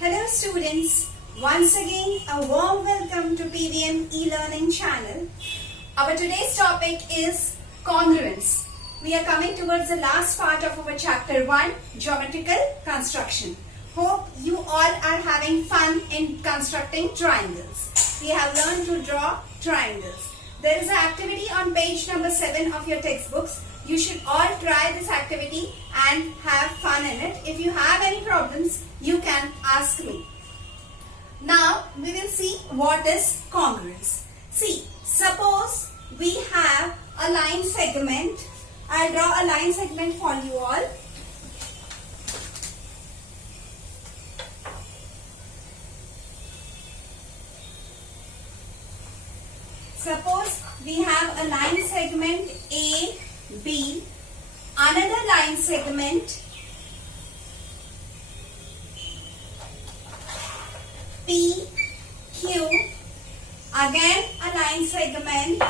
Hello students, once again a warm welcome to PVM e-learning channel. Our today's topic is congruence. We are coming towards the last part of our chapter 1, geometrical construction. Hope you all are having fun in constructing triangles. We have learned to draw triangles. There is an activity on page number 7 of your textbooks. You should all try this activity and have fun in it. If you have any problems, you can ask me. Now, we will see what is congruence. See, suppose we have a line segment. I'll draw a line segment for you all. Suppose we have a line segment A, B, another line segment P, Q, again a line segment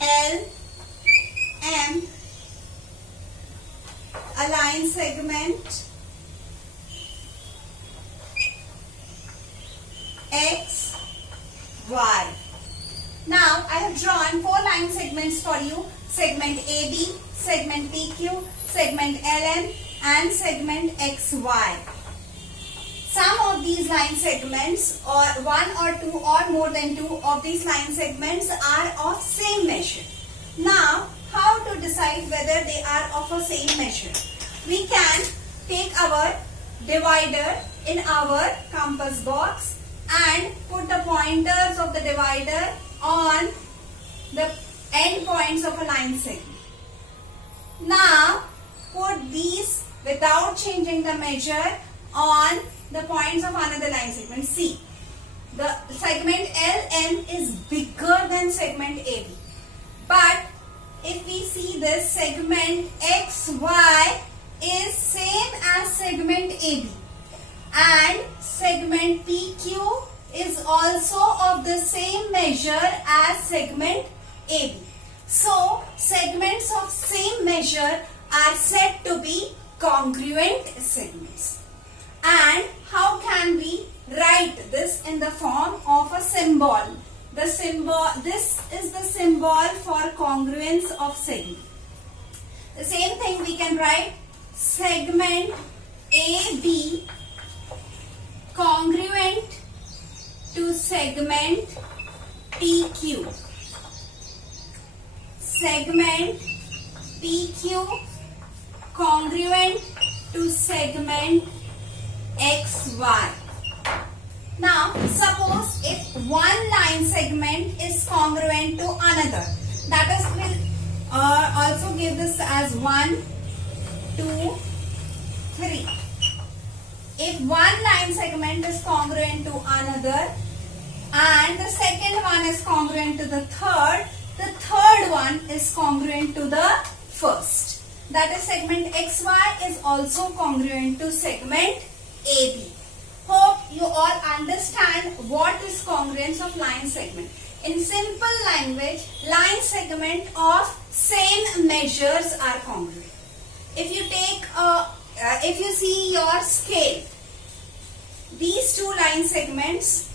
L, M, a line segment X, Y. Now I have drawn 4 line segments for you. Segment AB, segment PQ, segment LM and segment XY. Some of these line segments, or 1 or 2 or more than 2 of these line segments are of same measure. Now how to decide whether they are of a same measure? We can take our divider in our compass box and put the pointers of the divider on the end points of a line segment. Now put these without changing the measure on the points of another line segment. See, the segment LM is bigger than segment AB. But if we see this, segment XY is same as segment AB. And segment PQ is also of the same measure as segment AB. So, segments of same measure are said to be congruent segments. And how can we write this in the form of a symbol? This is the symbol for congruence of segment. The same thing we can write segment AB congruent to segment PQ. Segment PQ congruent to segment XY. Now, suppose if one line segment is congruent to another, that is, we'll also give this as 1, 2, 3. If one line segment is congruent to another and the second one is congruent to the third one is congruent to the first. That is, segment XY is also congruent to segment AB. Hope you all understand what is congruence of line segment. In simple language, line segment of same measures are congruent. If you see your scale, these 2 line segments,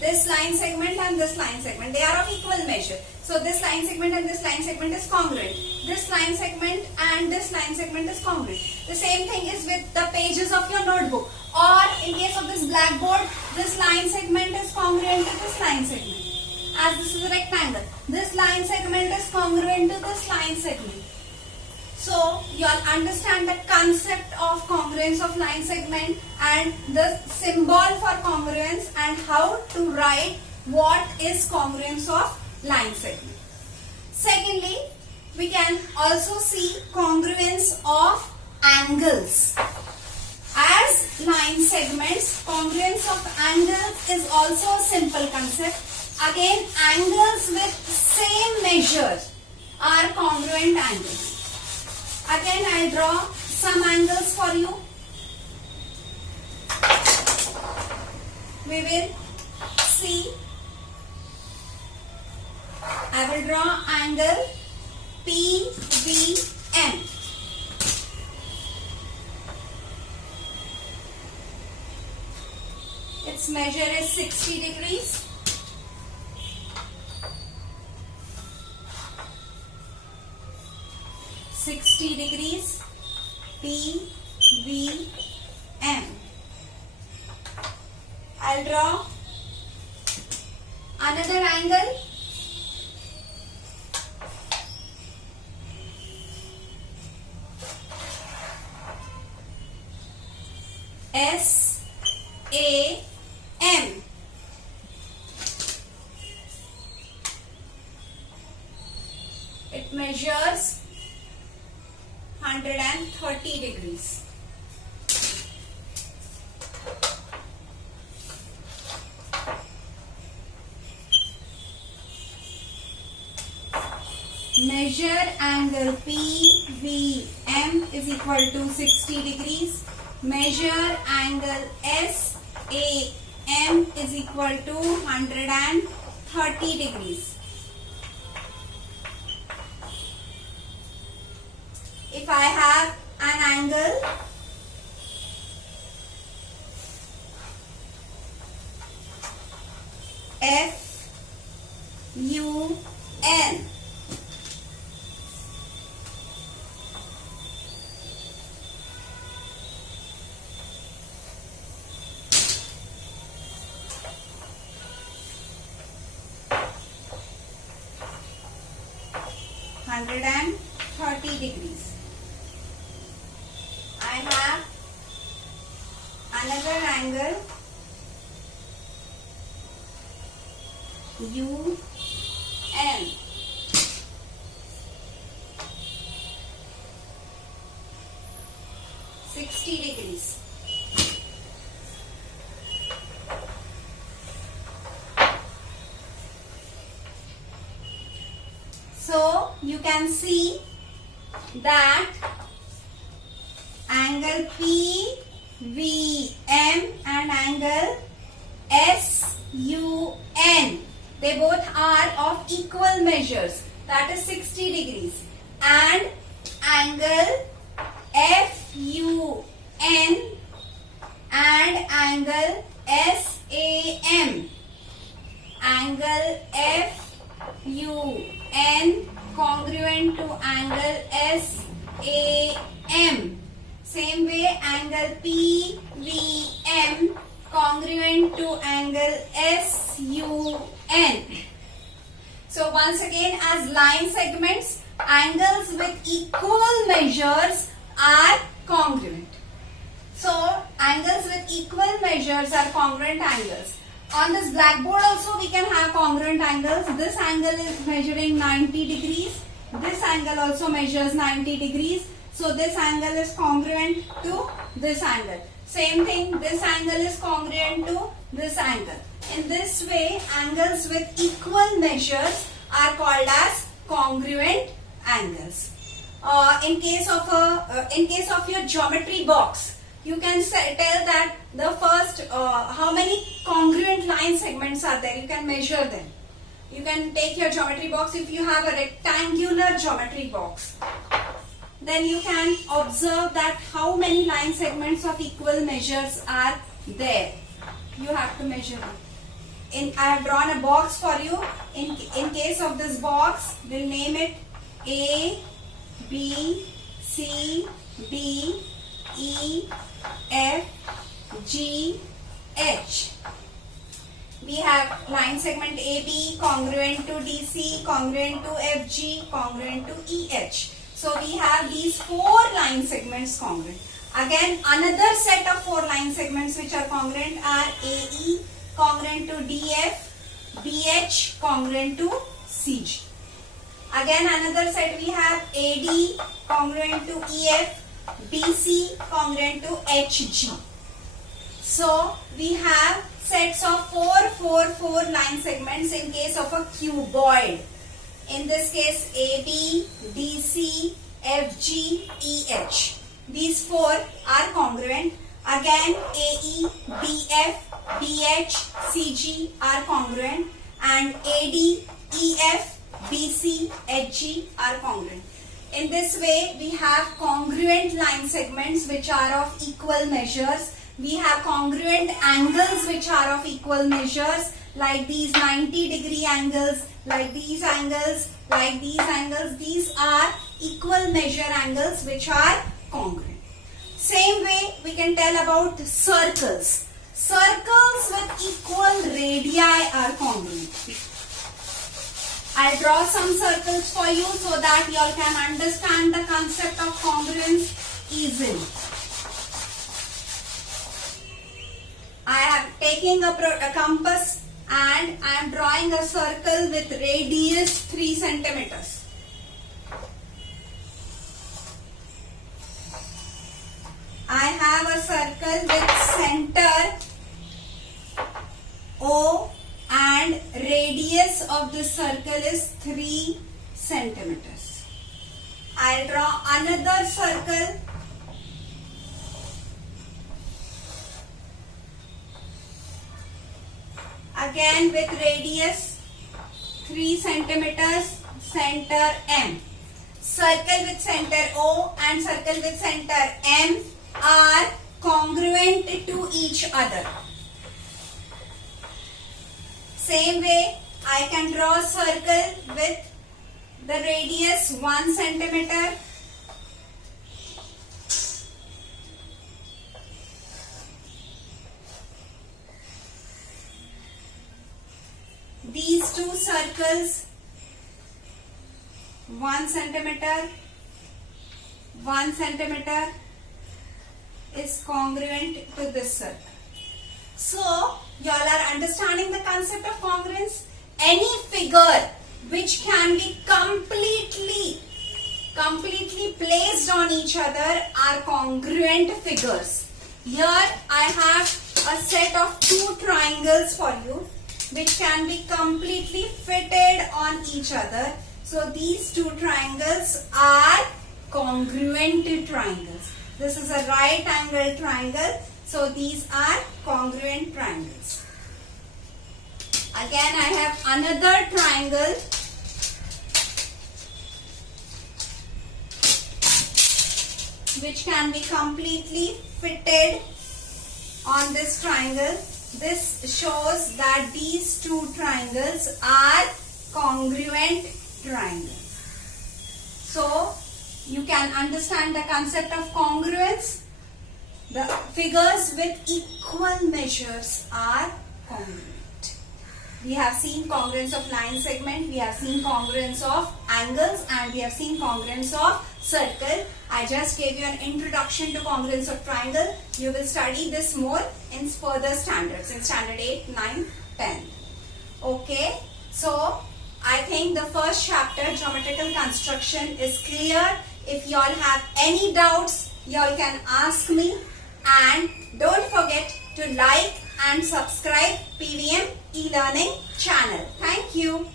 this line segment and this line segment, they are of equal measure. So this line segment and this line segment is congruent. This line segment and this line segment is congruent. The same thing is with the pages of your notebook. Or in case of this blackboard, this line segment is congruent to this line segment. As this is a rectangle, this line segment is congruent to this line segment. So you all understand the concept of congruence of line segment and the symbol for congruence and how to write what is congruence of line segment. Secondly, we can also see congruence of angles. As line segments, congruence of angles is also a simple concept. Again, angles with same measure are congruent angles. Again, I draw some angles for you. We will see. I will draw angle PVM. its measure is 60 degrees. PVM. I'll draw another angle. SAM. It measures 130 degrees. Measure angle PVM is equal to 60 degrees. Measure angle SAM is equal to 130 degrees. If I have an angle FUN, and 30 degrees. I have another angle UN, 60 degrees. So you can see that angle PVM and angle SUN, they both are of equal measures, that is 60 degrees, and angle FUN and angle SAM, angle FUN congruent to angle SAM. Same way, angle PVM congruent to angle SUN. So once again, as line segments, angles with equal measures are congruent. So angles with equal measures are congruent angles. On this blackboard also we can have congruent angles. This angle is measuring 90 degrees. This angle also measures 90 degrees. So this angle is congruent to this angle. Same thing, this angle is congruent to this angle. In this way, angles with equal measures are called as congruent angles. In case of your geometry box, you can tell that the first how many congruent line segments are there. You can measure them. You can take your geometry box. If you have a rectangular geometry box, then you can observe that how many line segments of equal measures are there. You have to measure them. I have drawn a box for you. In case of this box, we'll name it A, B, C, D, E, F, G, H. We have line segment AB congruent to DC, congruent to FG, congruent to EH. So we have these 4 line segments congruent. Again, another set of 4 line segments which are congruent are AE congruent to DF, BH congruent to CG. Again, another set we have AD congruent to EF, BC congruent to HG. So we have sets of 4 line segments in case of a cuboid. In this case, AB, DC, FG, EH. These 4 are congruent. Again, AE, BF, BH, CG are congruent, and AD, EF, BC, HG are congruent. In this way, we have congruent line segments which are of equal measures. We have congruent angles which are of equal measures, like these 90-degree angles, like these angles, like these angles. These are equal measure angles which are congruent. Same way we can tell about circles. Circles with equal radii are congruent. I'll draw some circles for you so that you all can understand the concept of congruence easily. I am taking a compass and I am drawing a circle with radius 3 centimeters. I have a circle with center O and radius of this circle is 3 centimeters. I'll draw another circle again with radius 3 centimeters, center M. Circle with center O and circle with center M are congruent to each other. Same way, I can draw a circle with the radius 1 centimeter. These two circles, 1 centimeter, 1 centimeter is congruent to this circle. So, you all are understanding the concept of congruence? Any figure which can be completely placed on each other are congruent figures. Here I have a set of two triangles for you which can be completely fitted on each other. So these two triangles are congruent triangles. This is a right angle triangle. So these are congruent triangles. Again I have another triangle which can be completely fitted on this triangle. This shows that these two triangles are congruent triangles. So you can understand the concept of congruence. The figures with equal measures are congruent. We have seen congruence of line segment, we have seen congruence of angles, and we have seen congruence of circle. I just gave you an introduction to congruence of triangle. You will study this more in further standards, in standard 8, 9, 10. Okay, so I think the first chapter, geometrical construction, is clear. If you all have any doubts, you all can ask me. And don't forget to like and subscribe PVM e-learning channel. Thank you.